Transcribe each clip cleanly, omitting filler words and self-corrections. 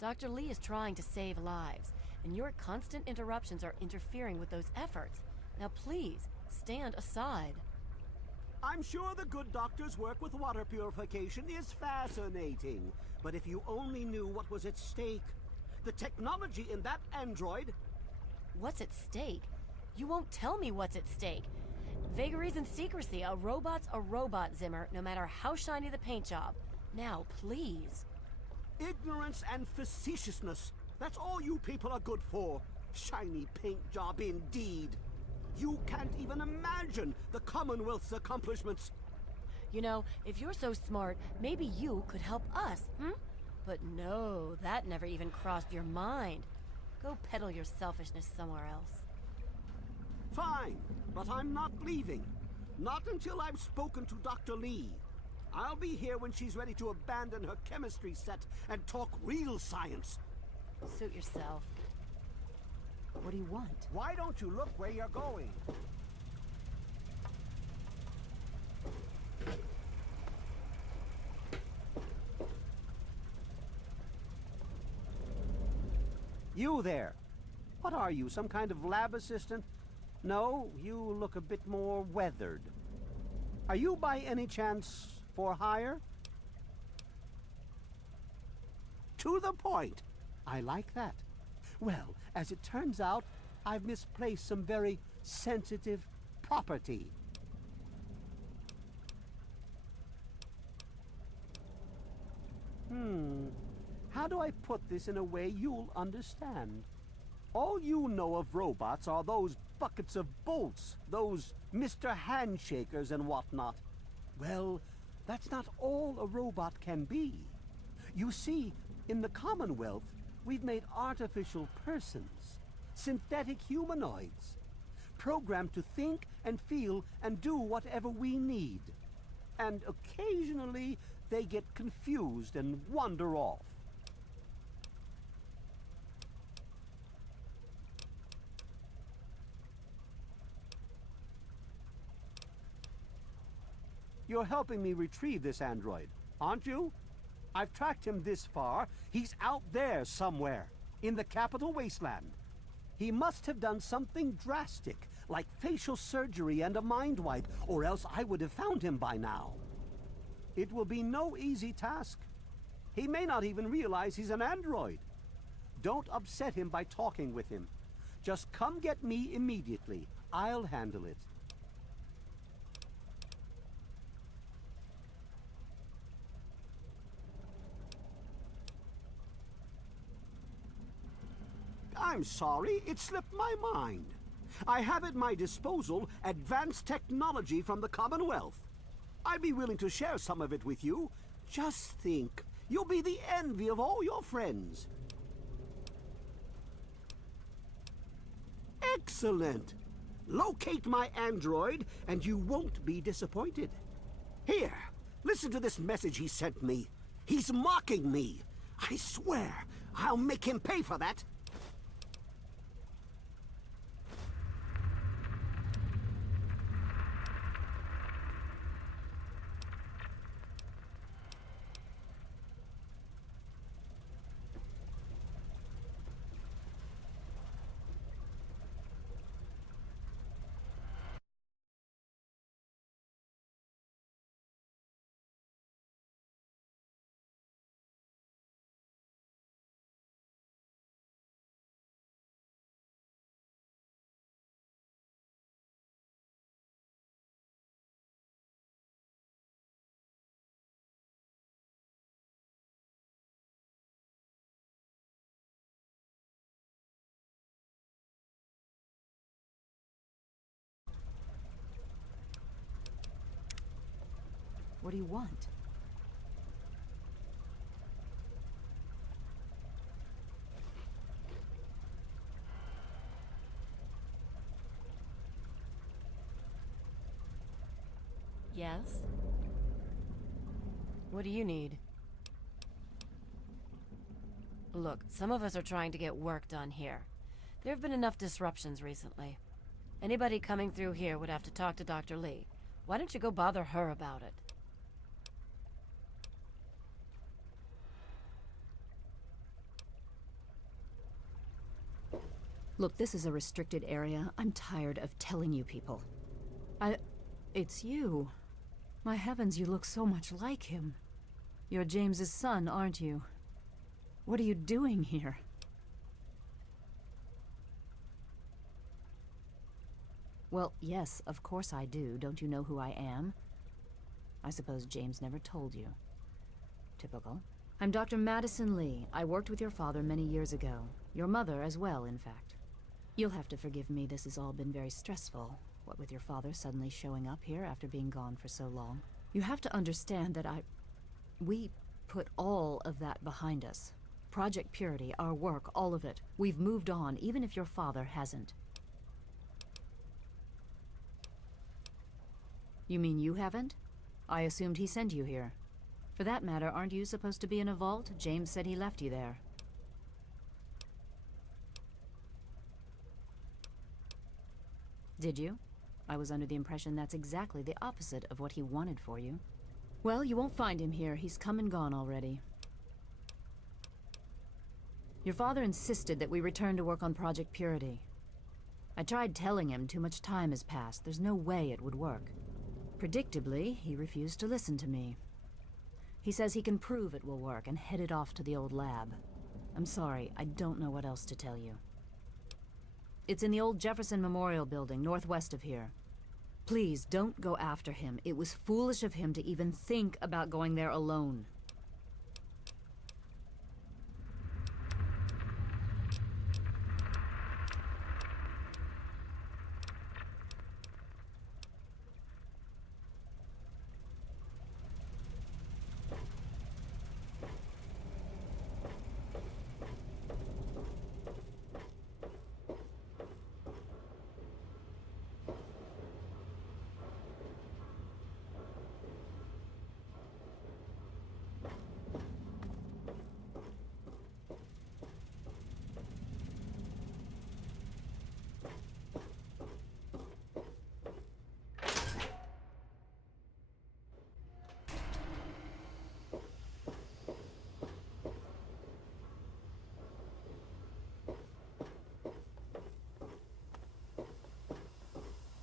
Dr. Lee is trying to save lives, and your constant interruptions are interfering with those efforts. Now please, stand aside. I'm sure the good doctor's work with water purification is fascinating. But if you only knew what was at stake. The technology in that android... What's at stake? You won't tell me what's at stake. Vagaries and secrecy. A robot's a robot, Zimmer, no matter how shiny the paint job. Now, please. Ignorance and facetiousness. That's all you people are good for. Shiny paint job indeed. You can't even imagine the Commonwealth's accomplishments. You know, if you're so smart, maybe you could help us, But no, that never even crossed your mind. Go peddle your selfishness somewhere else. Fine, but I'm not leaving. Not until I've spoken to Dr. Lee. I'll be here when she's ready to abandon her chemistry set and talk real science. Suit yourself. What do you want? Why don't you look where you're going? You there. What are you, some kind of lab assistant? No, you look a bit more weathered. Are you by any chance for hire? To the point. I like that. Well, as it turns out, I've misplaced some very sensitive property. How do I put this in a way you'll understand? All you know of robots are those buckets of bolts, those Mr. Handshakers and whatnot. Well, that's not all a robot can be. You see, in the Commonwealth, we've made artificial persons, synthetic humanoids, programmed to think and feel and do whatever we need. And occasionally, they get confused and wander off. You're helping me retrieve this android, aren't you? I've tracked him this far. He's out there somewhere, in the capital wasteland. He must have done something drastic, like facial surgery and a mind wipe, or else I would have found him by now. It will be no easy task. He may not even realize he's an android. Don't upset him by talking with him. Just come get me immediately. I'll handle it. I'm sorry, it slipped my mind. I have at my disposal advanced technology from the Commonwealth. I'd be willing to share some of it with you. Just think, you'll be the envy of all your friends. Excellent! Locate my android, and you won't be disappointed. Here, listen to this message he sent me. He's mocking me. I swear, I'll make him pay for that. What do you want? Yes? What do you need? Look, some of us are trying to get work done here. There have been enough disruptions recently. Anybody coming through here would have to talk to Dr. Lee. Why don't you go bother her about it? Look, this is a restricted area. I'm tired of telling you people. It's you. My heavens, you look so much like him. You're James's son, aren't you? What are you doing here? Well, yes, of course I do. Don't you know who I am? I suppose James never told you. Typical. I'm Dr. Madison Lee. I worked with your father many years ago. Your mother as well, in fact. You'll have to forgive me, this has all been very stressful. What with your father suddenly showing up here after being gone for so long. You have to understand that we put all of that behind us. Project Purity, our work, all of it. We've moved on, even if your father hasn't. You mean you haven't? I assumed he sent you here. For that matter, aren't you supposed to be in a vault? James said he left you there. Did you? I was under the impression that's exactly the opposite of what he wanted for you. Well, you won't find him here. He's come and gone already. Your father insisted that we return to work on Project Purity. I tried telling him too much time has passed. There's no way it would work. Predictably, he refused to listen to me. He says he can prove it will work and headed off to the old lab. I'm sorry, I don't know what else to tell you. It's in the old Jefferson Memorial Building, northwest of here. Please, don't go after him. It was foolish of him to even think about going there alone.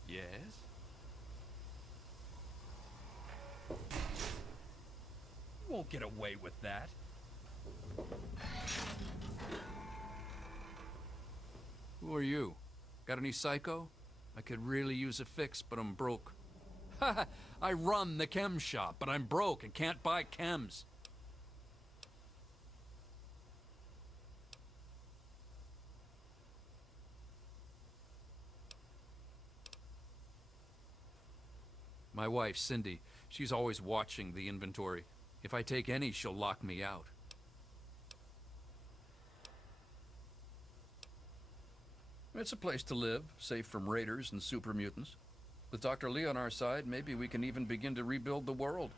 Yes? You won't get away with that. Who are you? Got any psycho? I could really use a fix, but I'm broke. Ha! I run the chem shop, but I'm broke and can't buy chems. My wife, Cindy, she's always watching the inventory. If I take any, she'll lock me out. It's a place to live, safe from raiders and super mutants. With Dr. Lee on our side, maybe we can even begin to rebuild the world.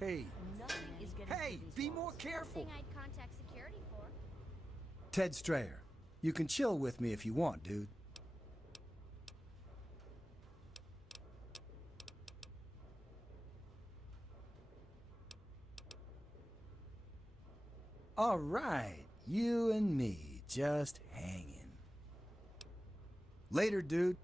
Hey, Hey, be more careful. Thing I'd contact security for. Ted Strayer. You can chill with me if you want, dude. All right, you and me just hanging. Later, dude.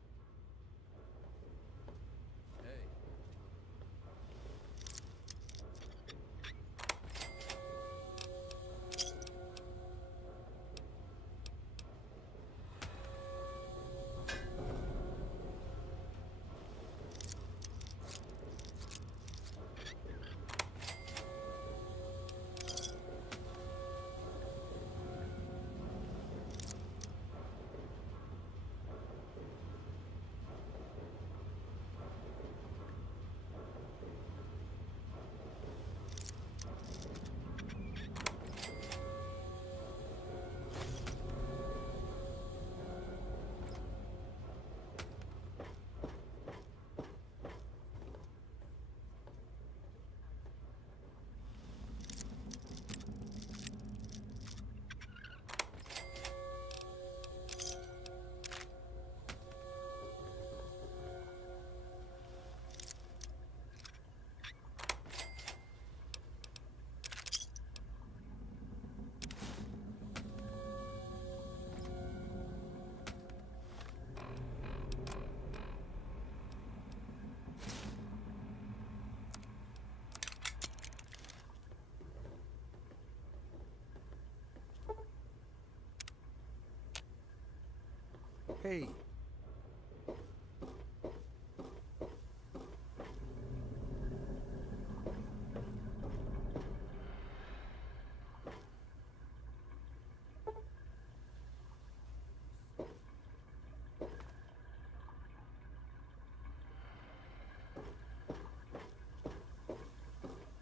Hey. Hey.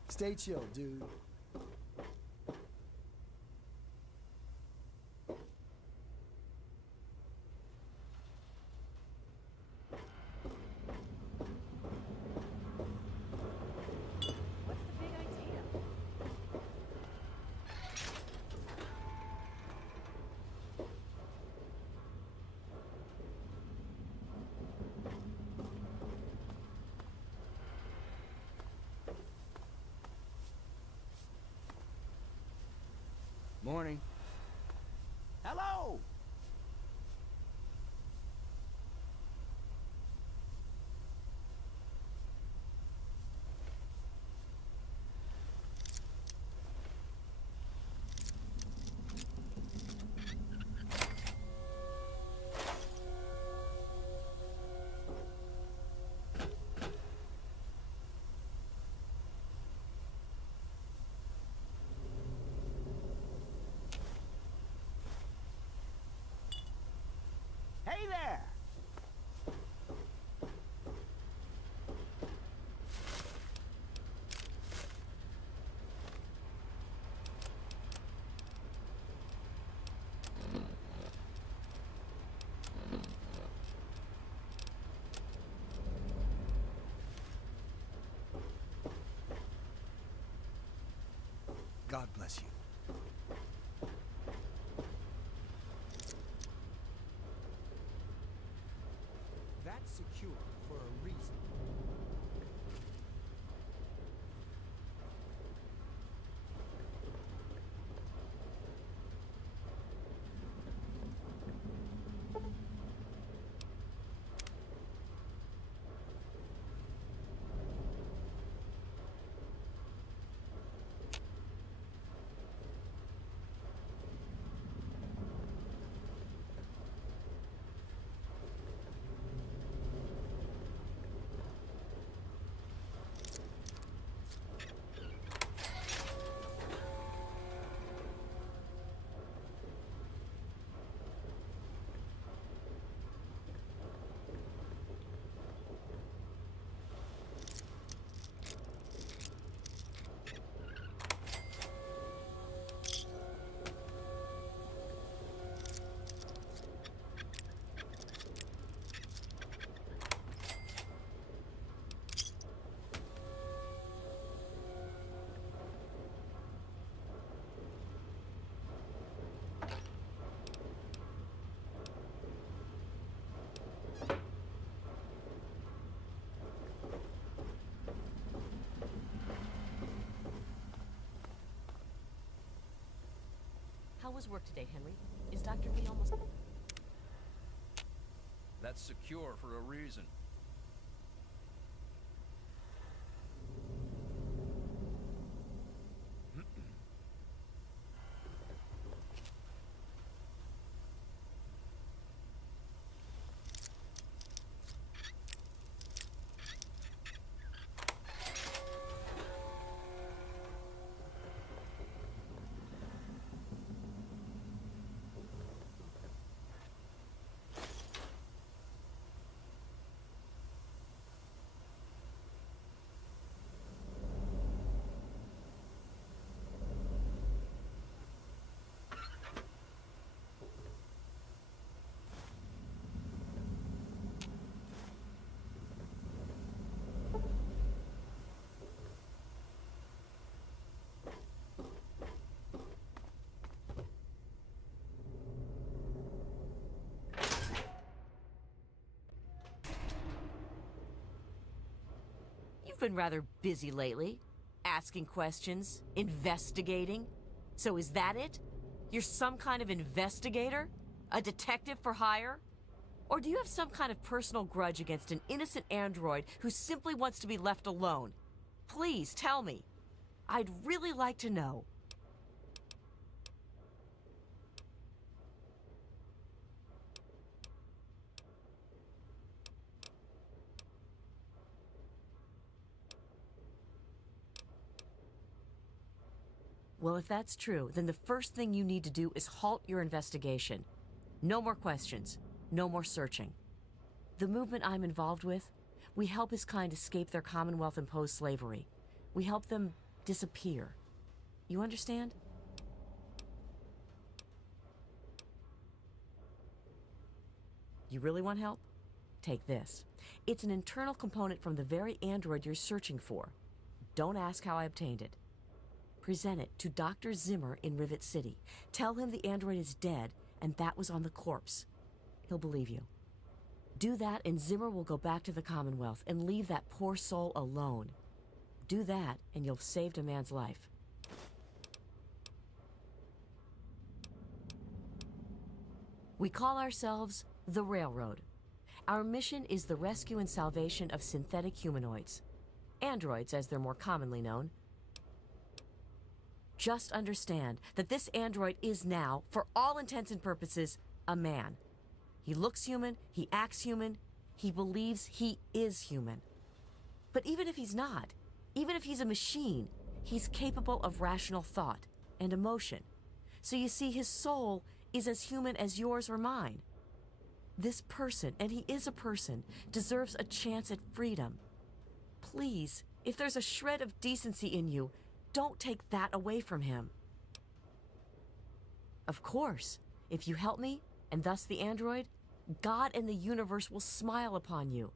Stay chill, dude. What's the big idea? Morning. Hello! Hey there! God bless you. That's secure for a reason. was work today, Henry? Is Dr. Lee almost... That's secure for a reason. You've been rather busy lately. Asking questions, investigating. So is that it? You're some kind of investigator? A detective for hire? Or do you have some kind of personal grudge against an innocent android who simply wants to be left alone? Please tell me. I'd really like to know. Well, if that's true, then the first thing you need to do is halt your investigation. No more questions. No more searching. The movement I'm involved with, we help his kind escape their Commonwealth-imposed slavery. We help them disappear. You understand? You really want help? Take this. It's an internal component from the very android you're searching for. Don't ask how I obtained it. Present it to Dr. Zimmer in Rivet City. Tell him the android is dead and that was on the corpse. He'll believe you. Do that and Zimmer will go back to the Commonwealth and leave that poor soul alone. Do that and you'll have saved a man's life. We call ourselves the Railroad. Our mission is the rescue and salvation of synthetic humanoids. Androids, as they're more commonly known. Just understand that this android is now, for all intents and purposes, a man. He looks human, he acts human, he believes he is human. But even if he's not, even if he's a machine, he's capable of rational thought and emotion. So you see, his soul is as human as yours or mine. This person, and he is a person, deserves a chance at freedom. Please, if there's a shred of decency in you, don't take that away from him. Of course, if you help me, and thus the android, God and the universe will smile upon you.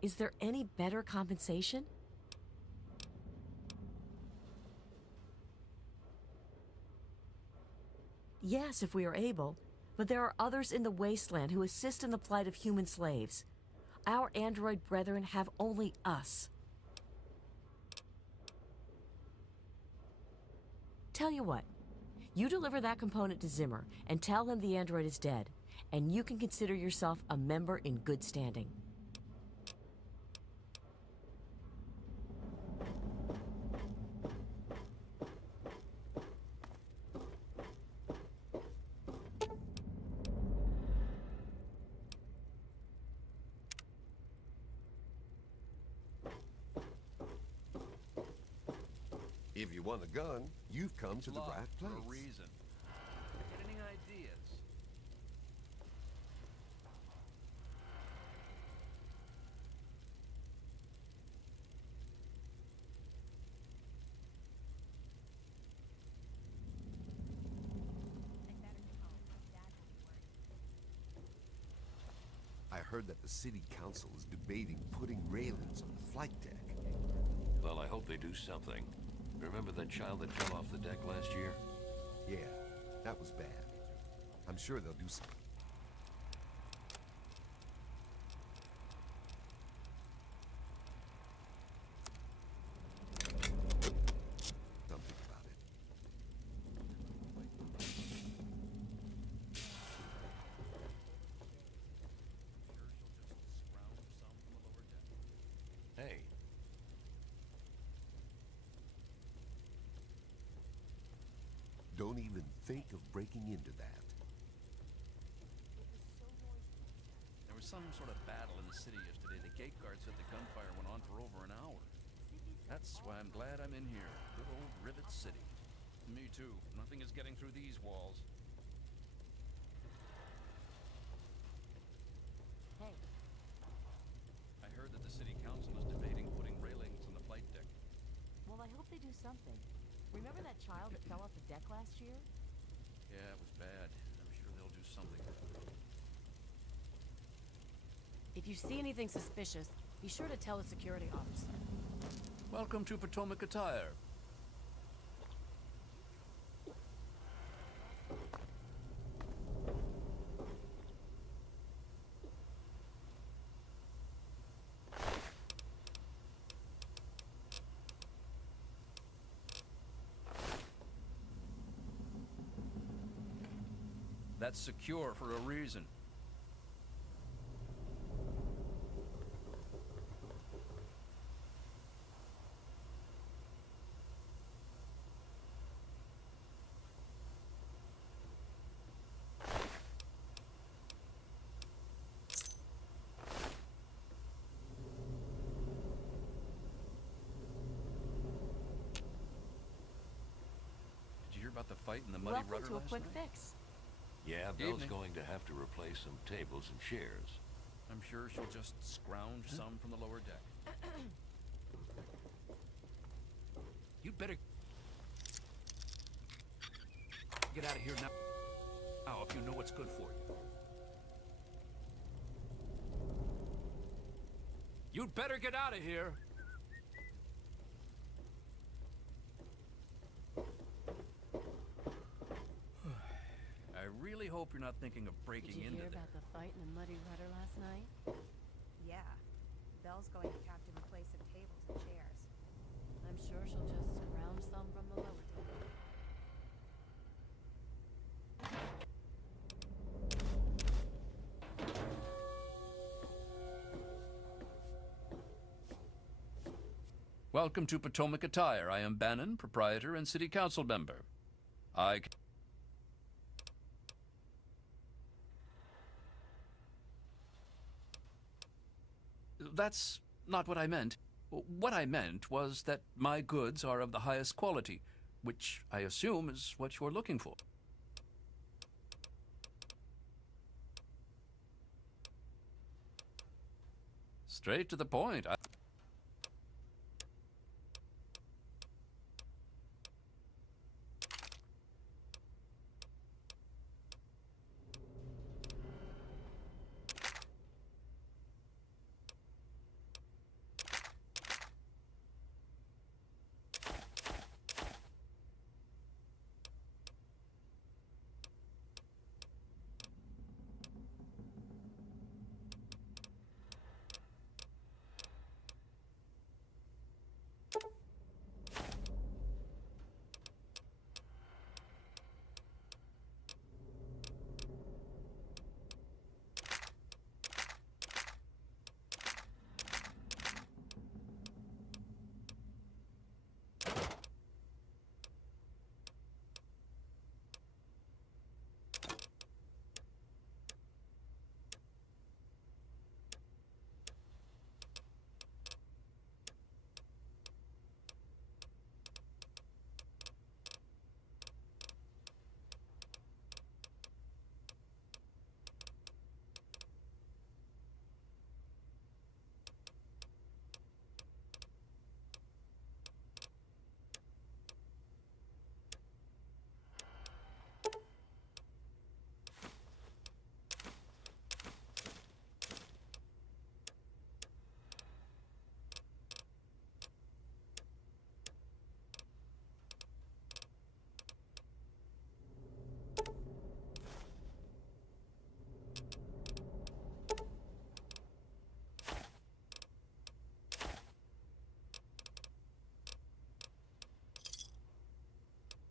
Is there any better compensation? Yes, if we are able, but there are others in the wasteland who assist in the plight of human slaves. Our android brethren have only us. Tell you what, you deliver that component to Zimmer and tell him the android is dead, and you can consider yourself a member in good standing. If you want a gun, you've come to the Locked right for place. a reason. Get any ideas? I heard that the city council is debating putting railings on the flight deck. Well, I hope they do something. Remember that child that fell off the deck last year? Yeah, that was bad. I'm sure they'll do something. Something about it. Don't even think of breaking into that. There was some sort of battle in the city yesterday. The gate guard said the gunfire went on for over an hour. That's why I'm glad I'm in here. Good old Rivet City. Me too. Nothing is getting through these walls. Hey, I heard that the city council is debating putting railings on the flight deck. well, I hope they do something. Remember that child that fell off the deck last year? Yeah, it was bad. I'm sure they'll do something. If you see anything suspicious, be sure to tell the security officer. Welcome to Potomac Attire. That's secure for a reason. Did you hear about the fight in the Muddy Welcome Rudder to a last quick night? fix. Yeah, Belle's Evening. going to have to replace some tables and chairs. I'm sure she'll just scrounge some from the lower deck. You'd better get out of here now if you know what's good for you. You'd better get out of here. I really hope you're not thinking of breaking Did you into hear there. about the fight in the Muddy Rudder last night? Yeah. Belle's going to have to replace some tables and chairs. I'm sure she'll just scrounge some from the lower deck. Welcome to Potomac Attire. I am Bannon, proprietor and city council member. That's not what I meant. What I meant was that my goods are of the highest quality, which I assume is what you're looking for. Straight to the point.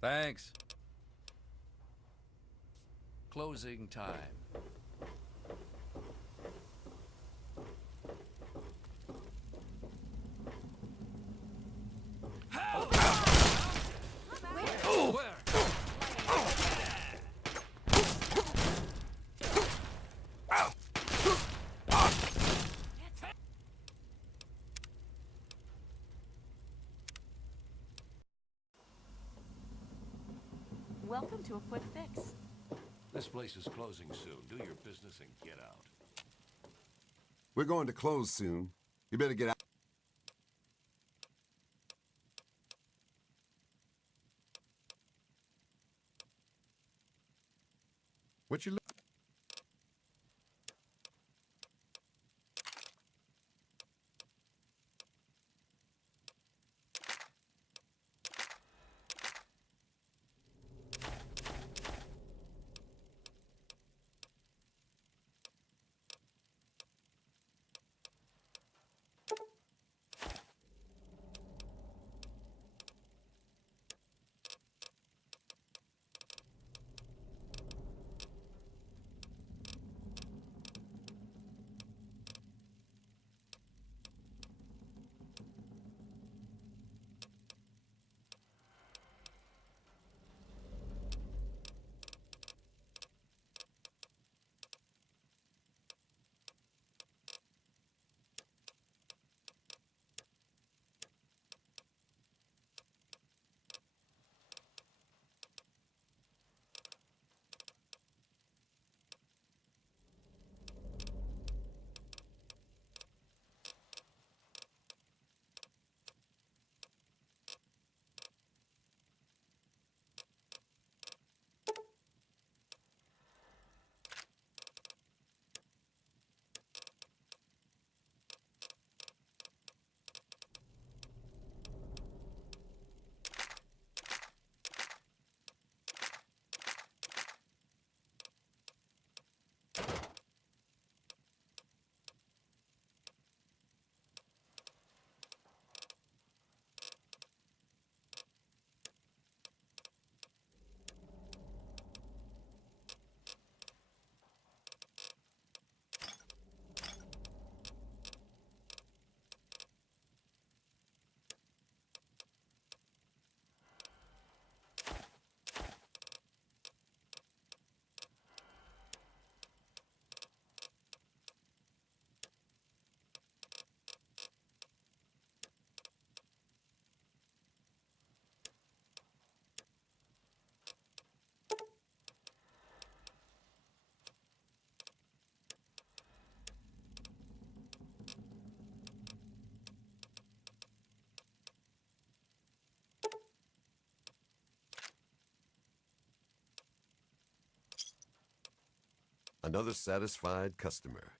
Thanks. Closing time. Help! Where? welcome to a quick fix. This place is closing soon. Do your business and get out. We're going to close soon. You better get out. What you look? Another satisfied customer.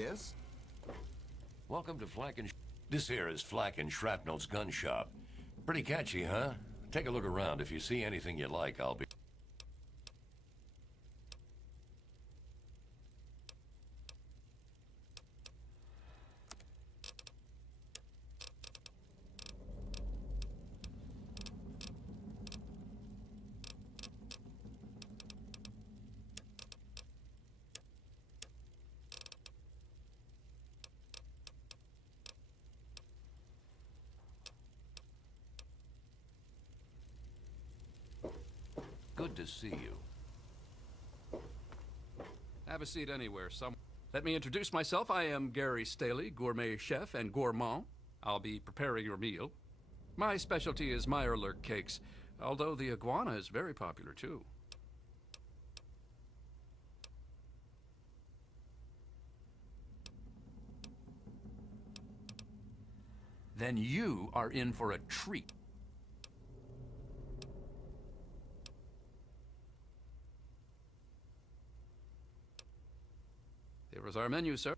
Yes? Welcome to This here is Flack and Shrapnel's gun shop. Pretty catchy, huh? Take a look around. If you see anything you like, I'll be... Good to see you. Have a seat anywhere, Let me introduce myself. I am Gary Staley, gourmet chef and gourmand. I'll be preparing your meal. My specialty is Meyerlurk cakes, although the iguana is very popular too. Then you are in for a treat. Here is our menu, sir.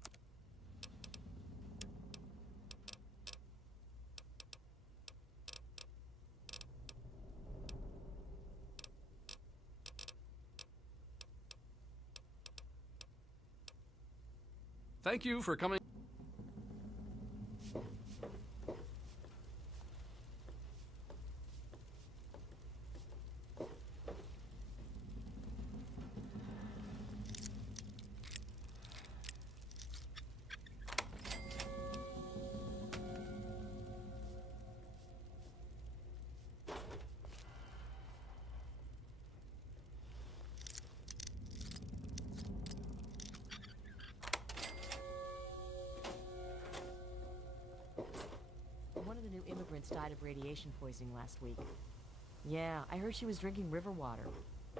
Thank you for coming. One of the new immigrants died of radiation poisoning last week. Yeah, I heard she was drinking river water.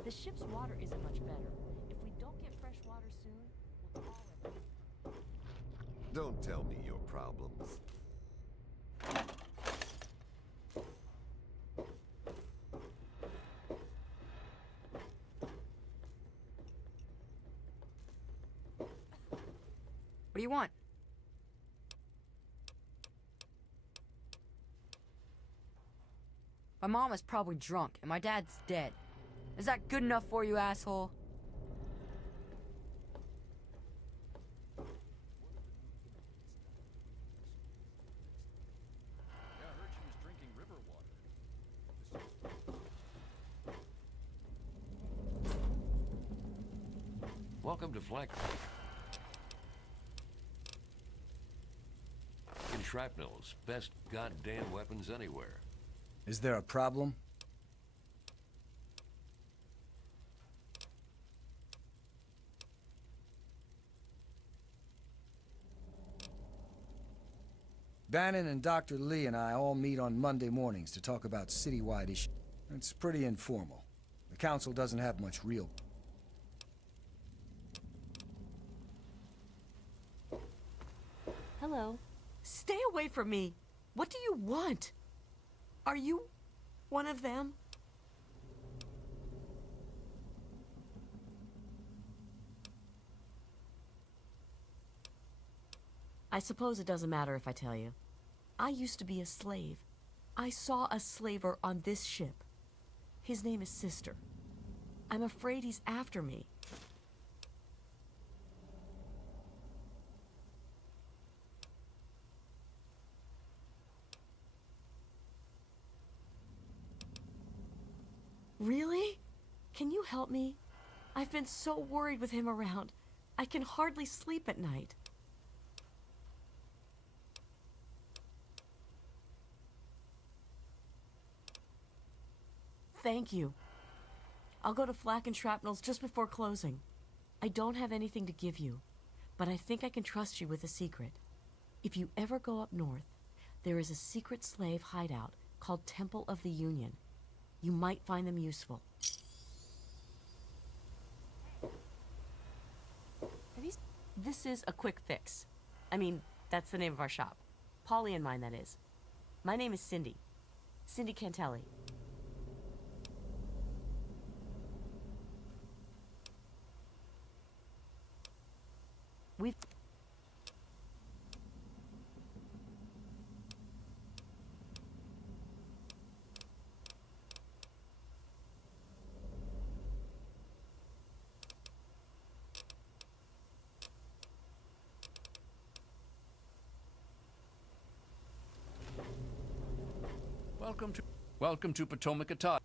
The ship's water isn't much better. If we don't get fresh water soon, we'll all end up. Don't tell me your problems. What do you want? My mom is probably drunk, and my dad's dead. Is that good enough for you, asshole? Yeah, I heard she was drinking river water. Welcome to Flack and Shrapnel's best goddamn weapons anywhere. Is there a problem? Bannon and Dr. Lee and I all meet on Monday mornings to talk about citywide issues. It's pretty informal. The council doesn't have much real... Hello. Stay away from me. What do you want? Are you one of them? I suppose it doesn't matter if I tell you. I used to be a slave. I saw a slaver on this ship. His name is Sister. I'm afraid he's after me. Really? Can you help me? I've been so worried with him around. I can hardly sleep at night. Thank you. I'll go to Flak and Shrapnel's just before closing. I don't have anything to give you, but I think I can trust you with a secret. If you ever go up north, there is a secret slave hideout called Temple of the Union. You might find them useful. This is a quick fix. I mean, that's the name of our shop. Polly and mine, that is. My name is Cindy. Cindy Cantelli. We've... Welcome to Potomac Atop.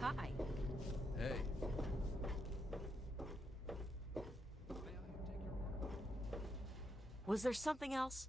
Hi. Hey. Was there something else?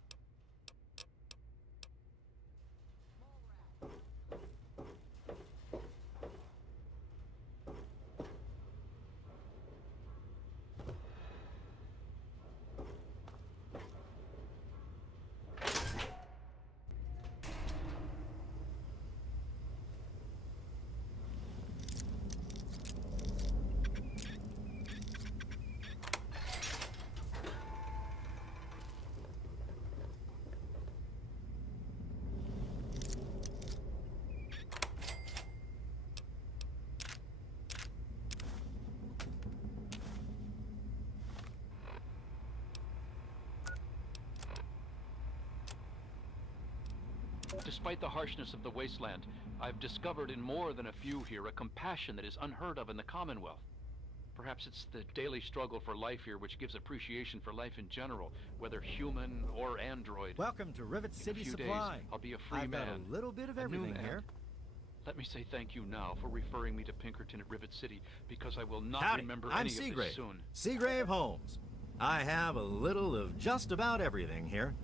Despite the harshness of the wasteland, I've discovered in more than a few here a compassion that is unheard of in the Commonwealth. Perhaps it's the daily struggle for life here which gives appreciation for life in general, whether human or android. Welcome to Rivet City in a few Supply. Days, I'll be a free I've man. got a little bit of A new everything man. here. Let me say thank you now for referring me to Pinkerton at Rivet City, because I will not Howdy, remember I'm any of Seagrave. this soon. Seagrave Holmes. I have a little of just about everything here.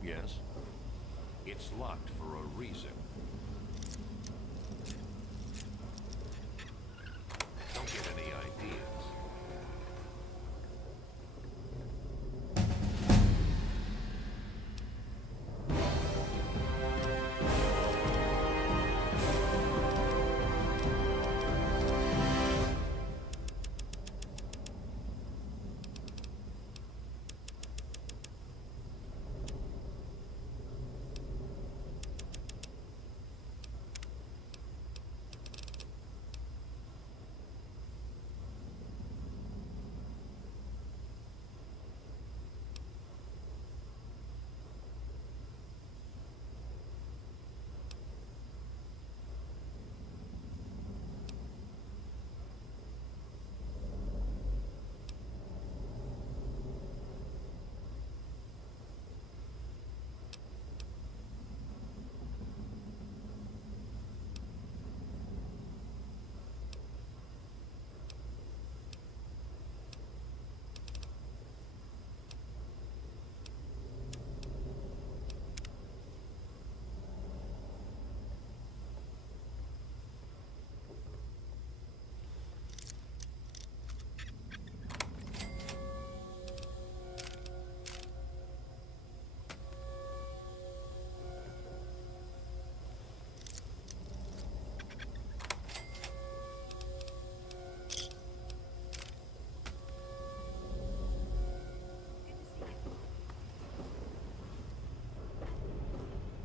Yes? It's locked for a reason. Don't get any ideas.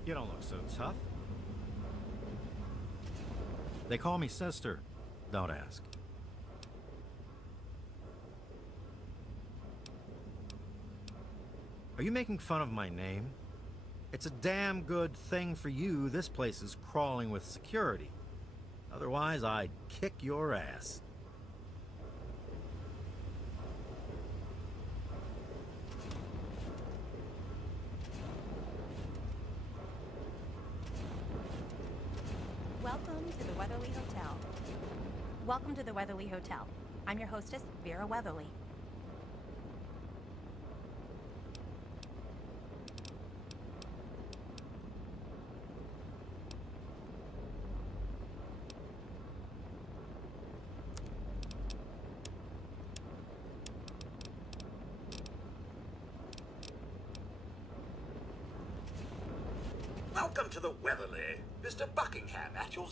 You don't look so tough. They call me Sister. Don't ask. Are you making fun of my name? It's a damn good thing for you this place is crawling with security. Otherwise, I'd kick your ass. Welcome to the Weatherly Hotel. Welcome to the Weatherly Hotel. I'm your hostess, Vera Weatherly. Welcome to the Weatherly. Mr. Buckingham at your...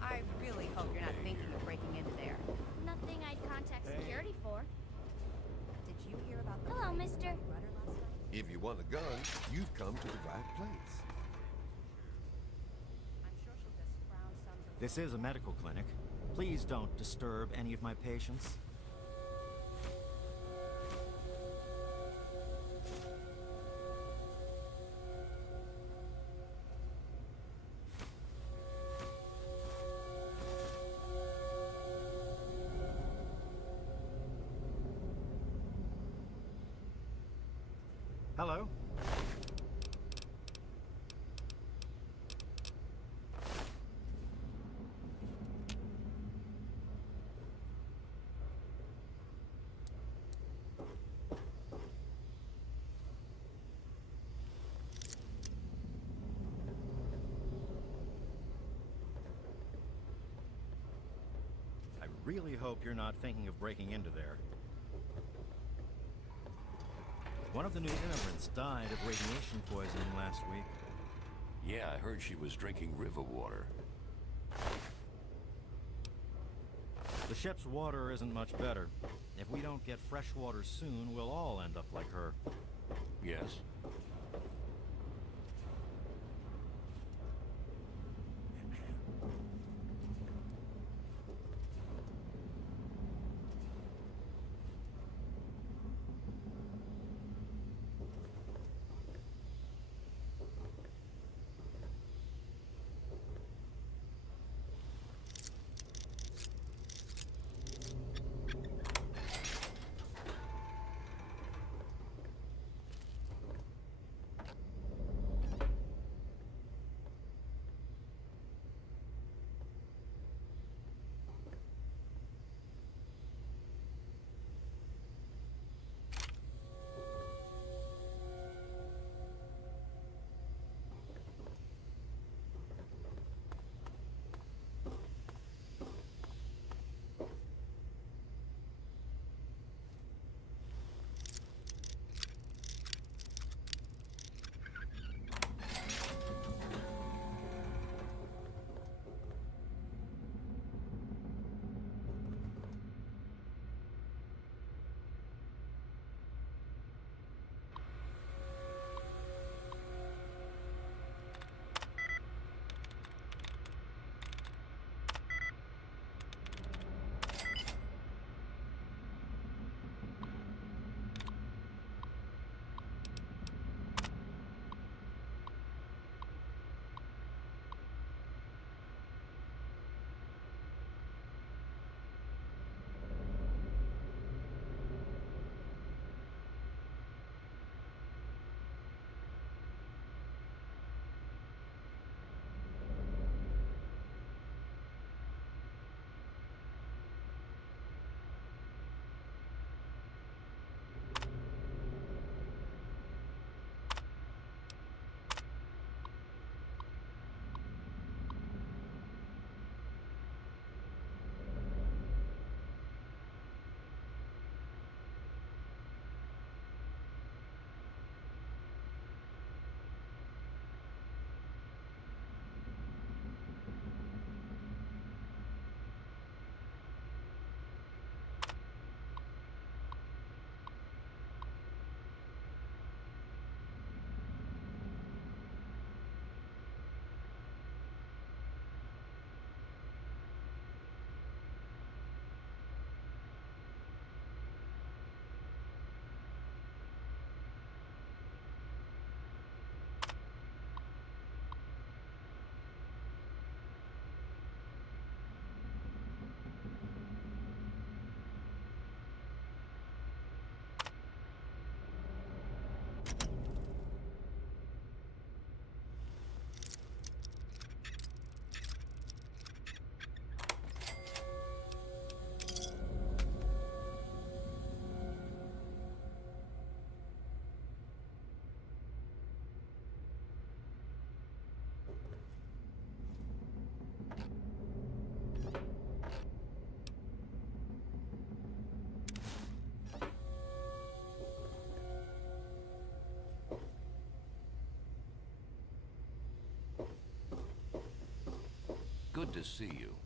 I really hope you're not thinking of breaking into there. Nothing I'd contact security for. Did you hear about the... Hello, mister. Rudder last night? If you want a gun, you've come to the right place. I'm sure she'll just frown some to... This is a medical clinic. Please don't disturb any of my patients. Hello? Really hope you're not thinking of breaking into there. One of the new immigrants died of radiation poisoning last week. Yeah, I heard she was drinking river water. The ship's water isn't much better. If we don't get fresh water soon, we'll all end up like her. Yes? Good to see you.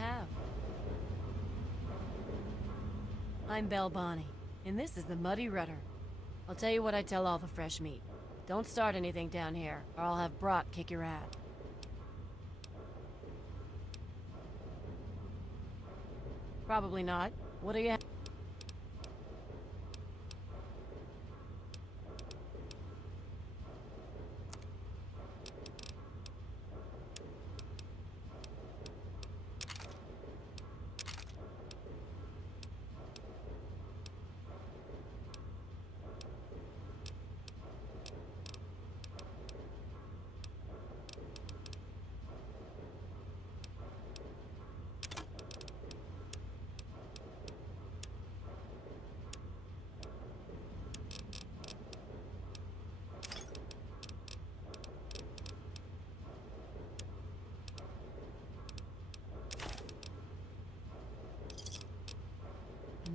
have. I'm Belle Bonnie, and this is the Muddy Rudder. I'll tell you what I tell all the fresh meat. Don't start anything down here, or I'll have Brock kick your ass. Probably not. What do you have?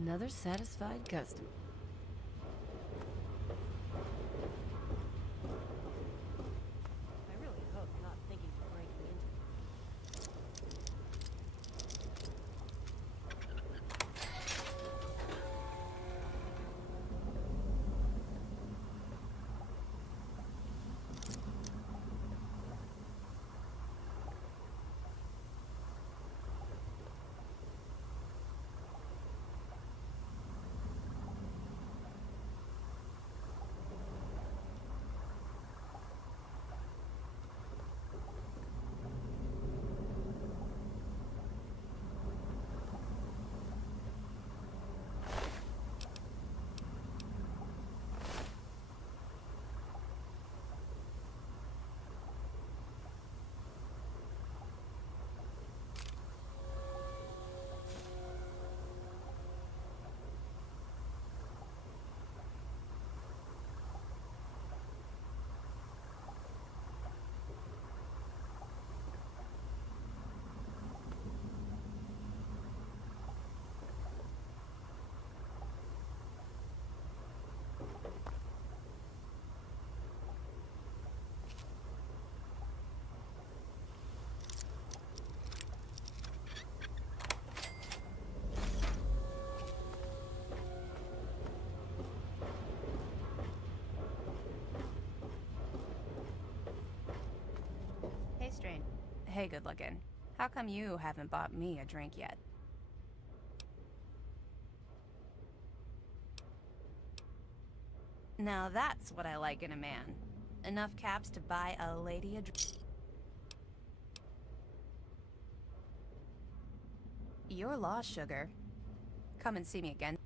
Another satisfied customer. I really hope you're not thinking of breaking into. Hey, Strain. Hey, good looking. How come you haven't bought me a drink yet? Now that's what I like in a man. Enough caps to buy a lady a drink. You're lost, sugar. Come and see me again.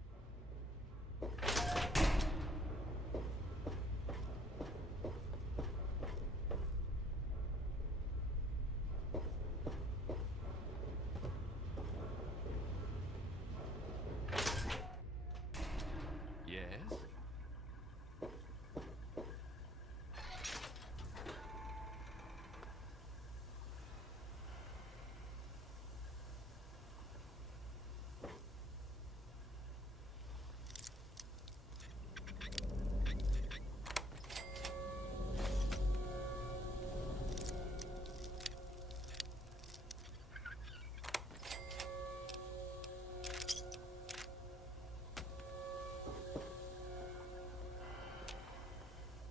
Yes?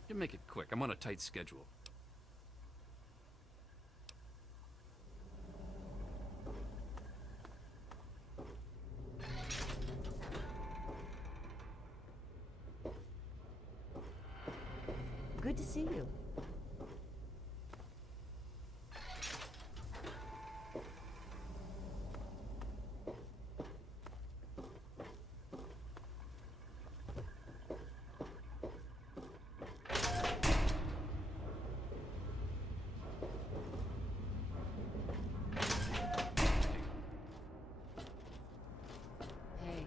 You make it quick. I'm on a tight schedule. Good to see you. Hey.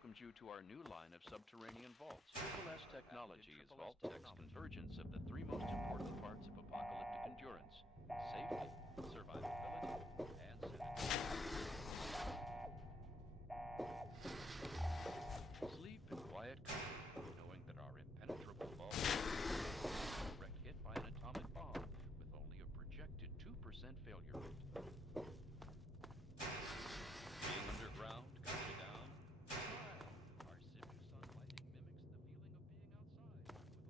welcomes you to our new line of subterranean vaults. Triple S Technology is Vault-Tech's convergence of the three most important parts of apocalyptic endurance: safety, survivability, and sanity. Sleep in quiet comfort, knowing that our impenetrable vault is a direct hit by an atomic bomb with only a projected 2% failure rate. Being underground cuts you down. Smile. Our Simu sun lighting mimics the feeling of being outside with only a fraction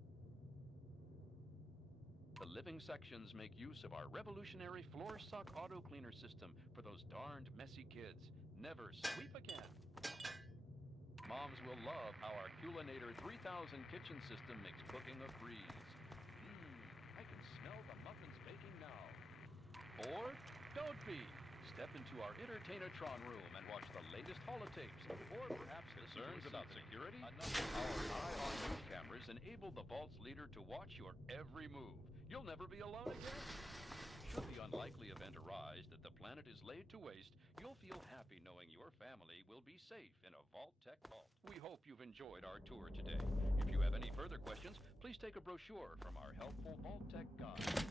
of the sunburn potential. The living sections make use of our revolutionary floor suck auto cleaner system for those darned messy kids. Never sweep again. Moms will love how our Culinator 3000 kitchen system makes cooking a breeze. I can smell the muffins baking now. Or don't be. Step into our Entertainatron room and watch the latest holotapes. Or perhaps concerns about security? Our eye-on-you cameras enable the Vault's leader to watch your every move. You'll never be alone again. Should the unlikely event arise that the planet is laid to waste, you'll feel happy knowing your family will be safe in a Vault-Tech vault. We hope you've enjoyed our tour today. If you have any further questions, please take a brochure from our helpful Vault-Tech guide.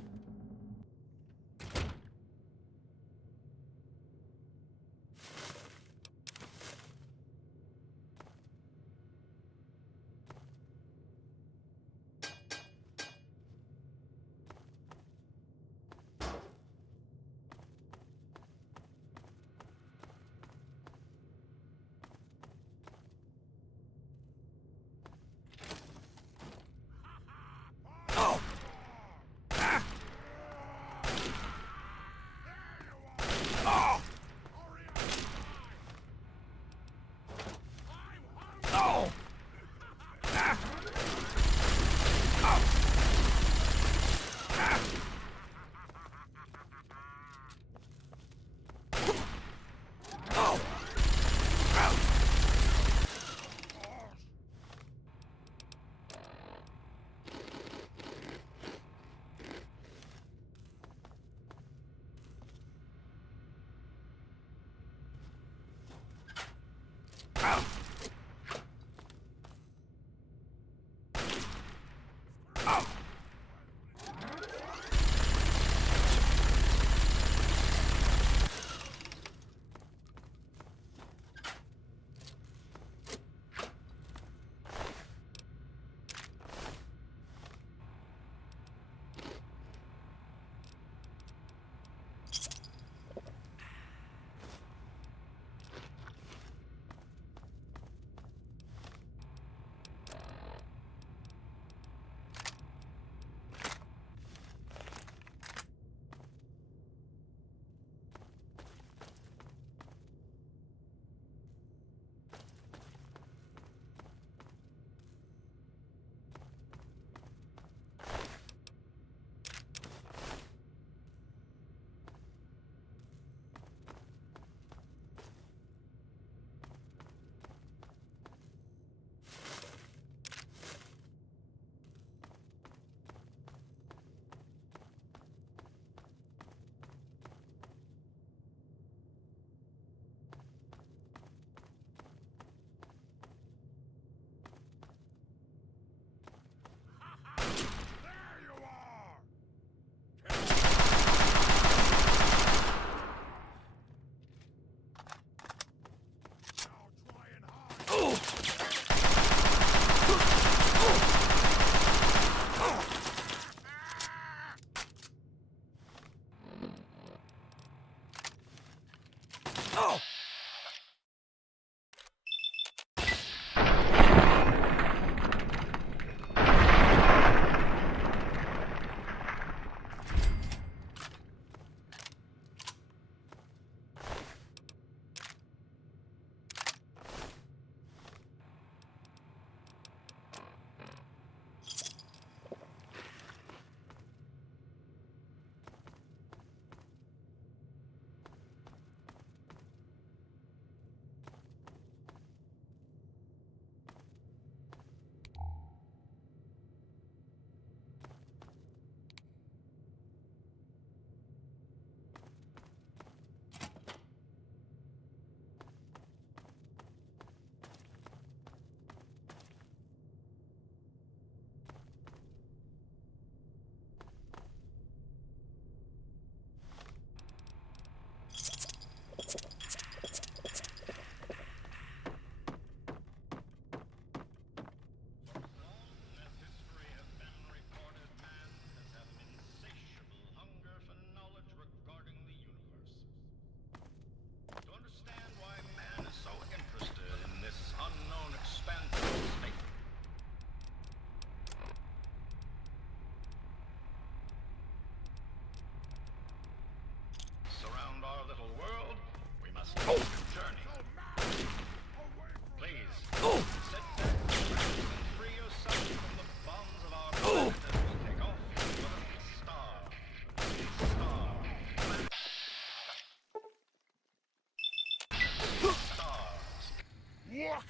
As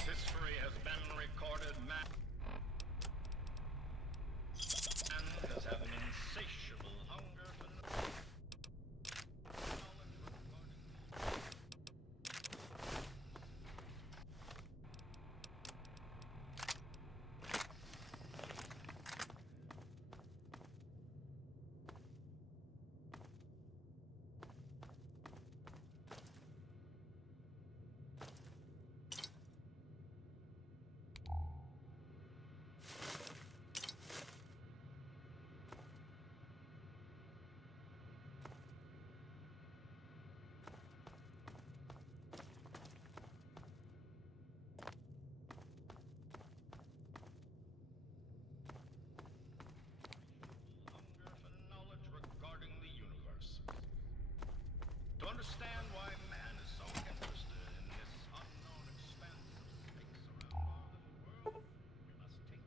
history has been recorded, man has had an insatiable hunger for knowledge. Regarding the universe. To understand why man is so interested in this unknown expanse of space around our little world, we must take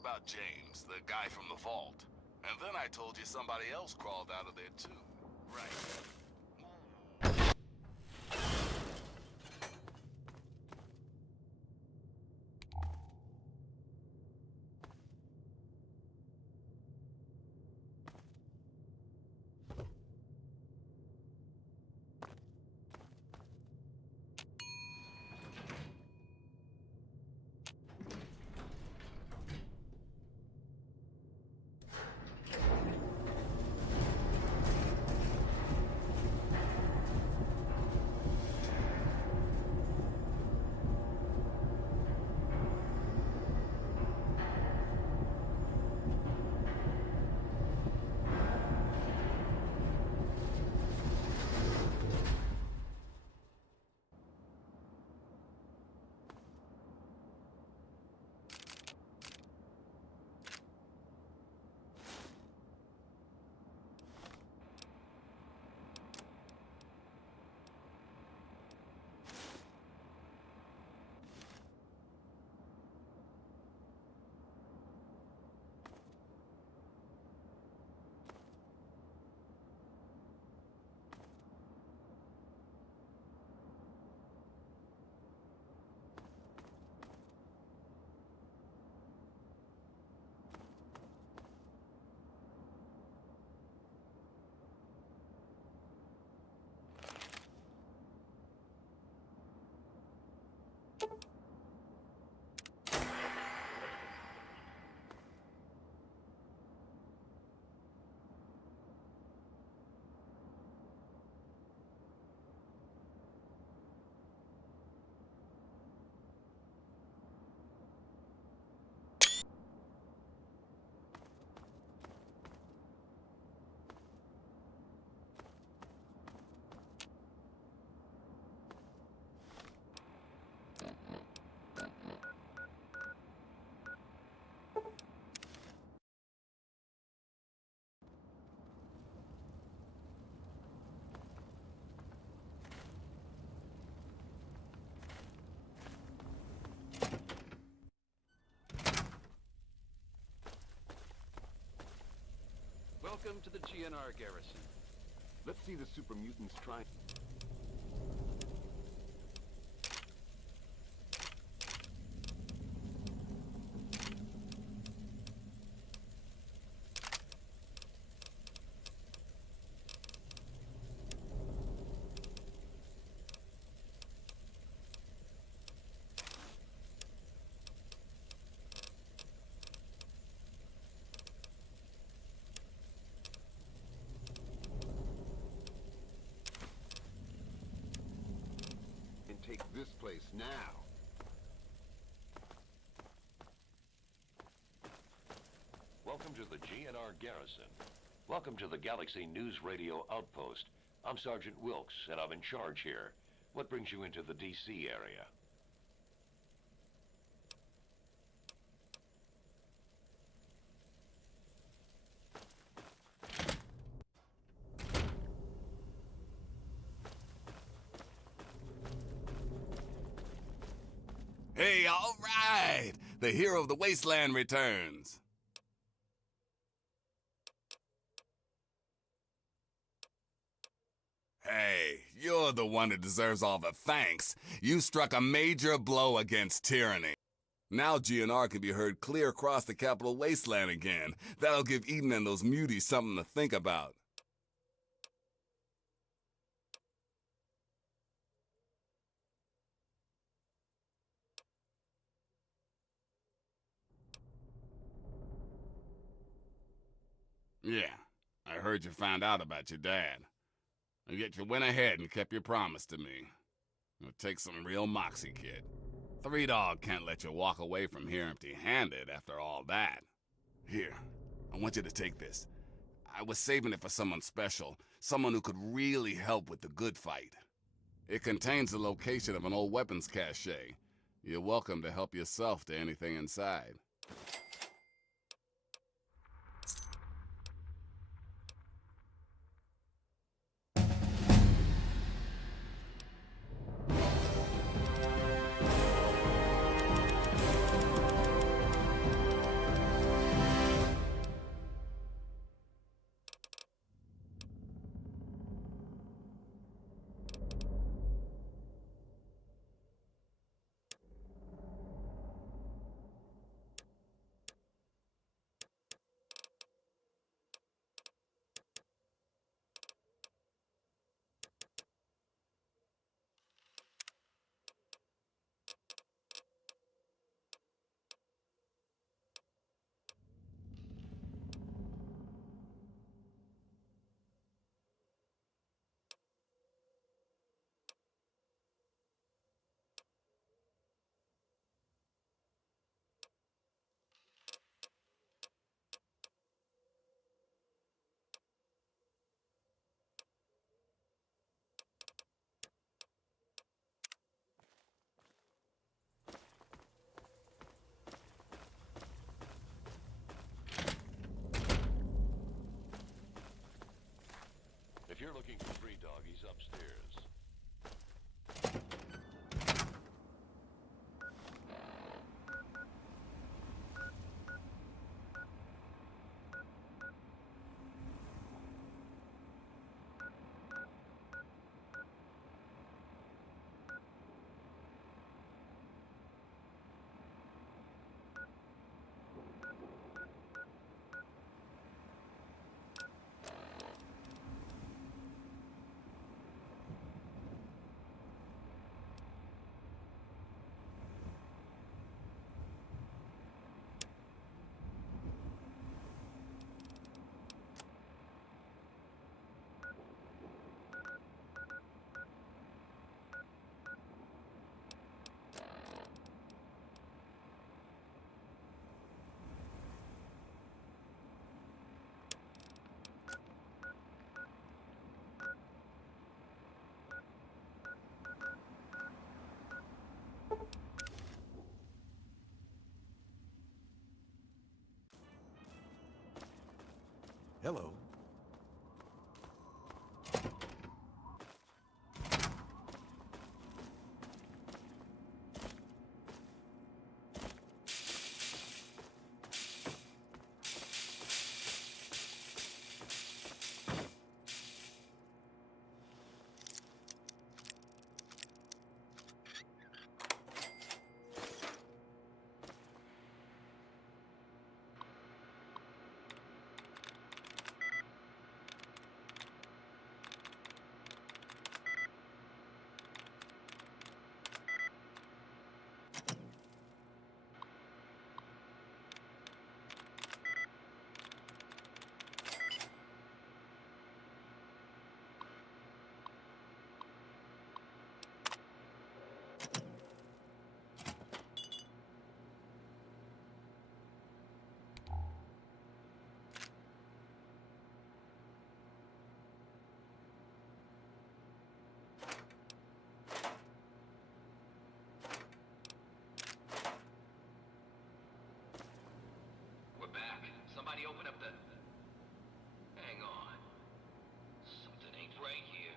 about James, the guy from the vault. And then I told you somebody else crawled out of there too. Right. Welcome to the GNR garrison. Let's see the super mutants try. Take this place now. Welcome to the GNR Garrison. Welcome to the Galaxy News Radio Outpost. I'm Sergeant Wilkes, and I'm in charge here. What brings you into the D.C. area? Hey, all right! The hero of the wasteland returns. Hey, you're the one who deserves all the thanks. You struck a major blow against tyranny. Now GNR can be heard clear across the capital wasteland again. That'll give Eden and those muties something to think about. Yeah, I heard you found out about your dad. And yet you went ahead and kept your promise to me. It'll take some real moxie, kid. Three Dog can't let you walk away from here empty-handed after all that. Here, I want you to take this. I was saving it for someone special, someone who could really help with the good fight. It contains the location of an old weapons cache. You're welcome to help yourself to anything inside. looking for 3 doggies upstairs. Hello. We're back. Somebody open up the... Hang on. Something ain't right here.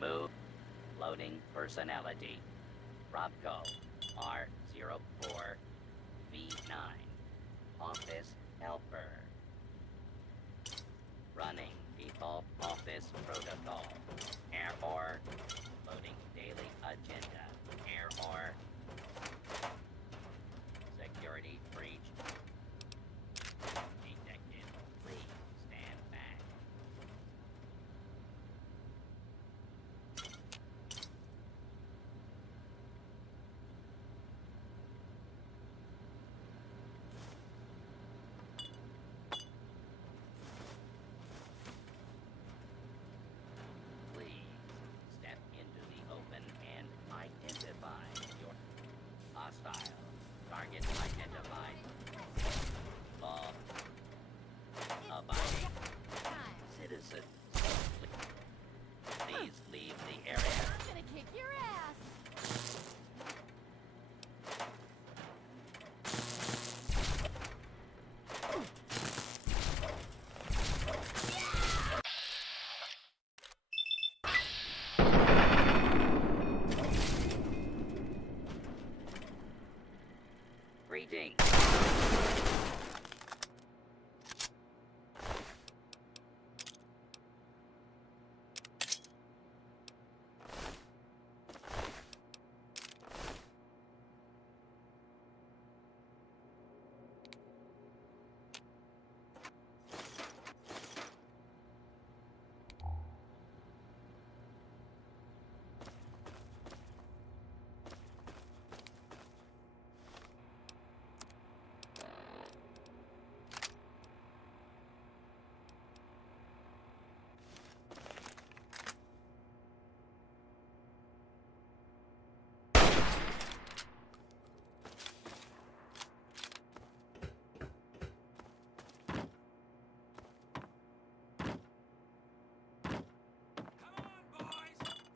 Move. Loading personality. Robco. R04. V9. Office helper. Running default office protocol. Error. Loading daily agenda. Error. Security breach. Detected. Please stand back. Please step into the open and identify your hostile target identified. Law abiding citizens. Please leave the area. I'm gonna kick your ass. Greetings.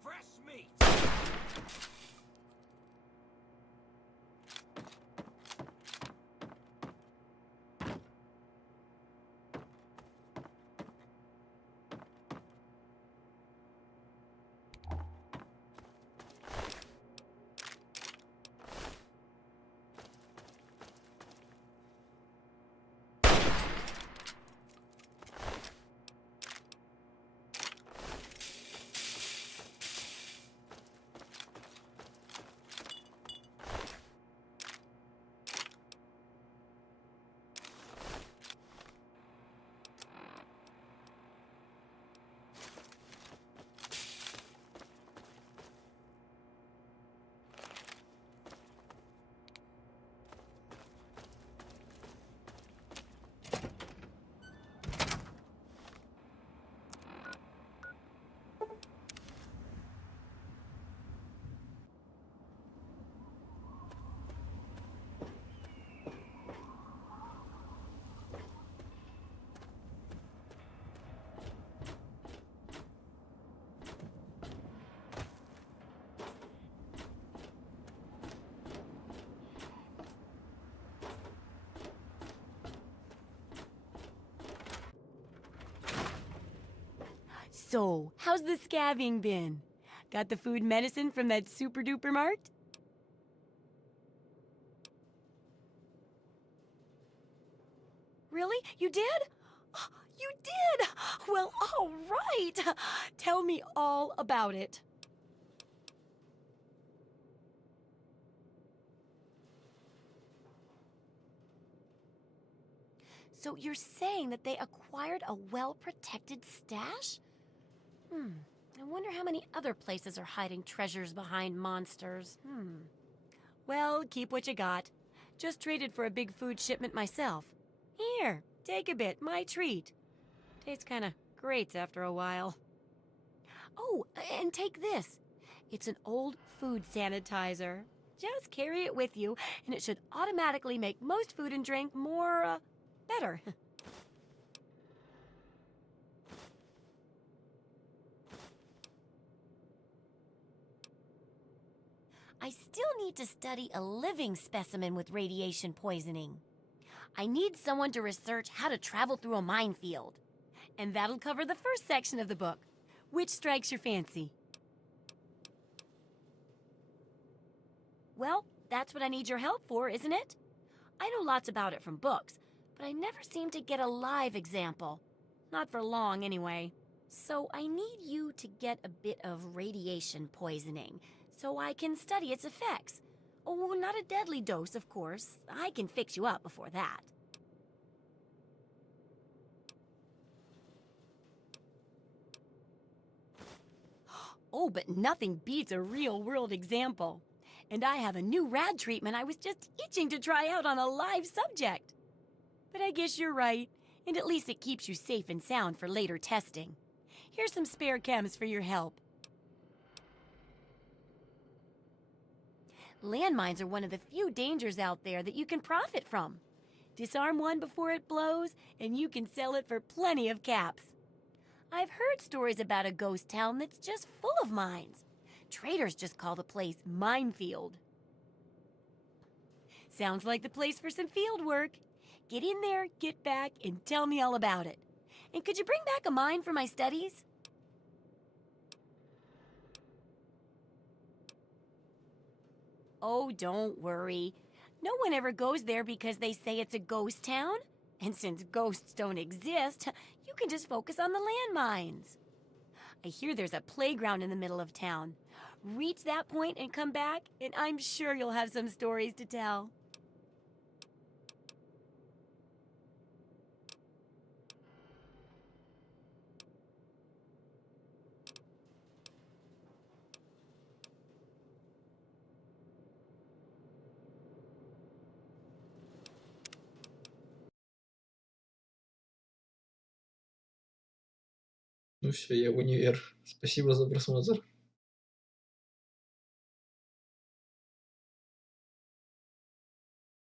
Fresh meat! So, how's the scabbing been? Got the food medicine from that super duper mart? Really? You did? You did! Well, all right. Tell me all about it. So you're saying that they acquired a well-protected stash? I wonder how many other places are hiding treasures behind monsters. Well, keep what you got. Just traded for a big food shipment myself. Here, take a bit, my treat. Tastes kinda great after a while. Oh, and take this. It's an old food sanitizer. Just carry it with you, and it should automatically make most food and drink more, better. I still need to study a living specimen with radiation poisoning. I need someone to research how to travel through a minefield. And that'll cover the first section of the book. Which strikes your fancy? Well, that's what I need your help for, isn't it? I know lots about it from books, but I never seem to get a live example. Not for long, anyway. So I need you to get a bit of radiation poisoning, so I can study its effects. Oh, not a deadly dose, of course. I can fix you up before that. Oh, but nothing beats a real-world example. And I have a new rad treatment I was just itching to try out on a live subject. But I guess you're right, and at least it keeps you safe and sound for later testing. Here's some spare chems for your help. Landmines are one of the few dangers out there that you can profit from. Disarm one before it blows, and you can sell it for plenty of caps. I've heard stories about a ghost town that's just full of mines. Traders just call the place Minefield. Sounds like the place for some field work. Get in there, get back, and tell me all about it. And could you bring back a mine for my studies? Oh, don't worry. No one ever goes there because they say it's a ghost town. And since ghosts don't exist, you can just focus on the landmines. I hear there's a playground in the middle of town. Reach that point and come back, and I'm sure you'll have some stories to tell. Ну все, я в универ. Спасибо за просмотр.